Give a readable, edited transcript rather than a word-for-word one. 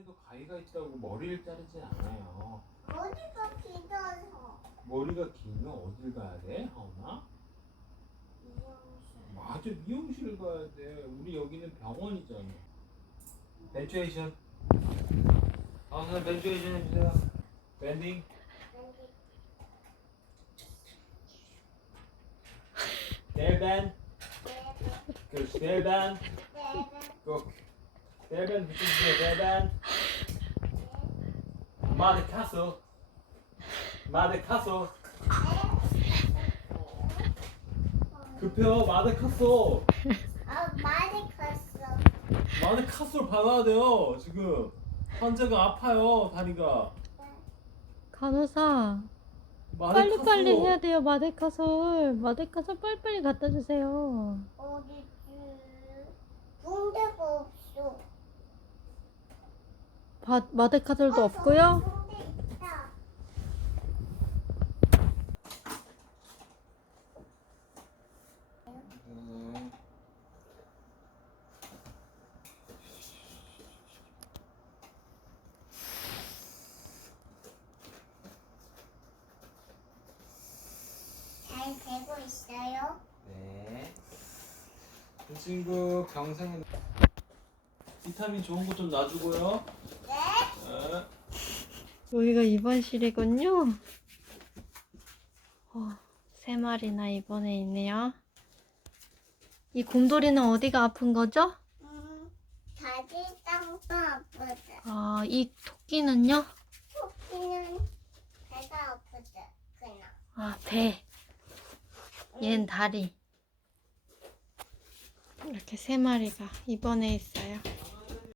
이번에도 가위가 있다고 머리를 자르진 않아요. 머리가 길어서 머리가 길면 어딜 가야 돼, 하은아? 미용실. 맞아, 미용실 가야 돼. 우리 여기는 병원이잖아. 벤츄에이션. 하은아, 벤츄에이션 해주세요. 밴딩. 델밴. 그 델밴. 그 델밴 붙여주세요. 델밴. 마드 카슬. 마드 카슬. 급해요. 마드 카슬. 많이 컸어. 마드 카슬 받아야 돼요. 지금 환자가 아파요. 다리가. 간호사 마드 빨리빨리 카슬. 해야 돼요. 마데카솔 빨리빨리 갖다 주세요. 어디지? 군대가 없어. 마데카솔도 없고요. 군대 있다. 잘 되고 있어요? 네. 이 친구 병상에 비타민 좋은 거 좀 놔주고요. 네. 네. 여기가 입원실이군요. 3마리나 입원해 있네요. 이 곰돌이는 어디가 아픈 거죠? 다리 땅도 아프다. 이 토끼는요? 토끼는 배가 아프다. 그냥. 배. 얜 다리. 이렇게 3마리가 입원해 있어요.